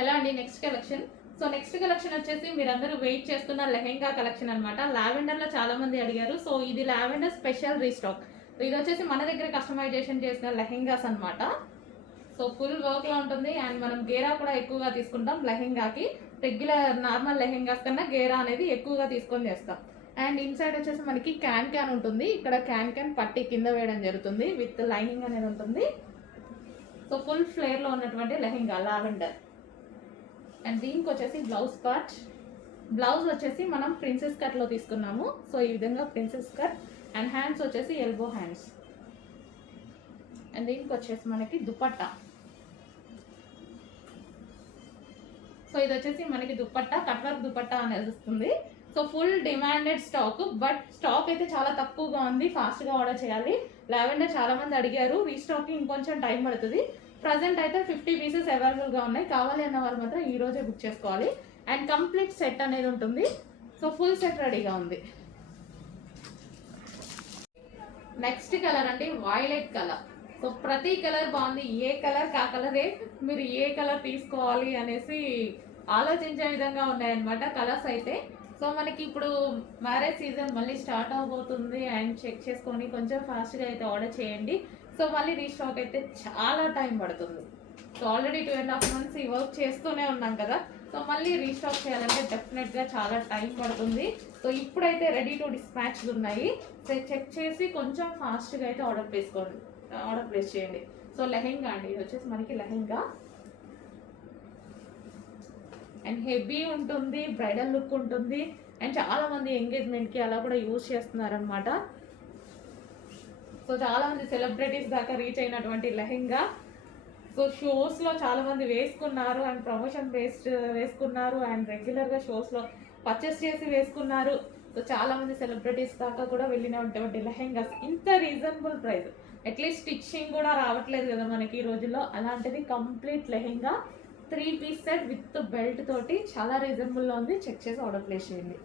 Hello అండి, next collection. So next collection వచ్చేసి మీరందరూ వెయిట్ చేస్తున్న లెహెంగా కలెక్షన్ అనమాట. లావెండర్లో చాలా మంది అడిగారు. సో ఇది లావెండర్ స్పెషల్ రీస్టాక్. ఇది వచ్చేసి మన దగ్గర కస్టమైజేషన్ చేసిన లెహెంగాస్ అనమాట. సో ఫుల్ వర్క్లో ఉంటుంది అండ్ మనం గేరా కూడా ఎక్కువగా తీసుకుంటాం. లెహెంగాకి రెగ్యులర్ నార్మల్ లెహెంగాస్ కన్నా గేరా అనేది ఎక్కువగా తీసుకొని చేస్తాం. అండ్ ఇన్సైడ్ వచ్చేసి మనకి క్యాన్ ఉంటుంది. ఇక్కడ క్యాన్ పట్టి కింద వేయడం జరుగుతుంది. విత్ లైనింగ్ అనేది ఉంటుంది. సో ఫుల్ ఫ్లేర్లో ఉన్నటువంటి లెహెంగా లావెండర్. అండ్ దీనికి వచ్చేసి బ్లౌజ్ పార్ట్. బ్లౌజ్ వచ్చేసి మనం ప్రిన్సెస్ కట్లో తీసుకున్నాము. సో ఈ విధంగా ప్రిన్సెస్ కట్. అండ్ హ్యాండ్స్ వచ్చేసి ఎల్బో హ్యాండ్స్. అండ్ దీనికి వచ్చేసి మనకి దుపట్టా. సో ఇది వచ్చేసి మనకి దుపట్టా, కట్ వర్క్ దుపట్టా అనేది వస్తుంది. So full demanded stock, but stock అయితే చాలా తక్కువగా ఉంది. ఫాస్ట్గా ఆర్డర్ చేయాలి. లావెండర్ చాలా మంది అడిగారు. రీస్టాక్కి ఇంకొంచెం టైం పడుతుంది. ప్రజెంట్ అయితే 50 పీసెస్ అవైలబుల్గా ఉన్నాయి. కావాలి అన్న వాళ్ళు మాత్రం ఈ రోజే బుక్ చేసుకోవాలి. అండ్ కంప్లీట్ సెట్ అనేది ఉంటుంది. సో ఫుల్ సెట్ రెడీగా ఉంది. నెక్స్ట్ కలర్ అండి వైలెట్ కలర్. సో ప్రతి కలర్ బాగుంది. ఏ కలర్ కా కలరే మీరు ఏ కలర్ తీసుకోవాలి అనేసి ఆలోచించే విధంగా ఉన్నాయన్నమాట కలర్స్ అయితే. సో మనకి ఇప్పుడు మ్యారేజ్ సీజన్ మళ్ళీ స్టార్ట్ అవబోతుంది. అండ్ చెక్ చేసుకొని కొంచెం ఫాస్ట్గా అయితే ఆర్డర్ చేయండి. సో మళ్ళీ రీస్టాక్ అయితే చాలా టైం పడుతుంది. సో ఆల్రెడీ 2.5 months ఈ వర్క్ చేస్తూనే ఉన్నాం కదా. సో మళ్ళీ రీస్టాక్ చేయాలంటే డెఫినెట్గా చాలా టైం పడుతుంది. సో ఇప్పుడైతే రెడీ టు డిస్పాచ్ ఉన్నాయి. సో చెక్ చేసి కొంచెం ఫాస్ట్గా అయితే ఆర్డర్ ప్లేస్ చేయండి. సో లెహెంగా అండి, ఇది వచ్చేసి మనకి లెహెంగా. అండ్ హెవీ ఉంటుంది, బ్రైడల్ లుక్ ఉంటుంది. అండ్ చాలామంది ఎంగేజ్మెంట్కి అలా కూడా యూజ్ చేస్తున్నారనమాట. సో చాలామంది సెలబ్రిటీస్ దాకా రీచ్ అయినటువంటి లెహెంగా. సో షోస్లో చాలామంది వేసుకున్నారు. అండ్ ప్రమోషన్ బేస్డ్ వేసుకున్నారు. అండ్ రెగ్యులర్గా షోస్లో పర్చేస్ చేసి వేసుకున్నారు. సో చాలామంది సెలబ్రిటీస్ దాకా కూడా వెళ్ళినటువంటి లెహెంగాస్. ఇంత రీజనబుల్ ప్రైస్, అట్లీస్ట్ స్టిచ్చింగ్ కూడా రావట్లేదు కదా మనకి ఈ రోజుల్లో. అలాంటిది complete lehenga 3 piece set with belt తోటి చాలా రీజనబుల్లో ఉంది. చెక్ చేసి ఆర్డర్ ప్లేస్ చేయండి.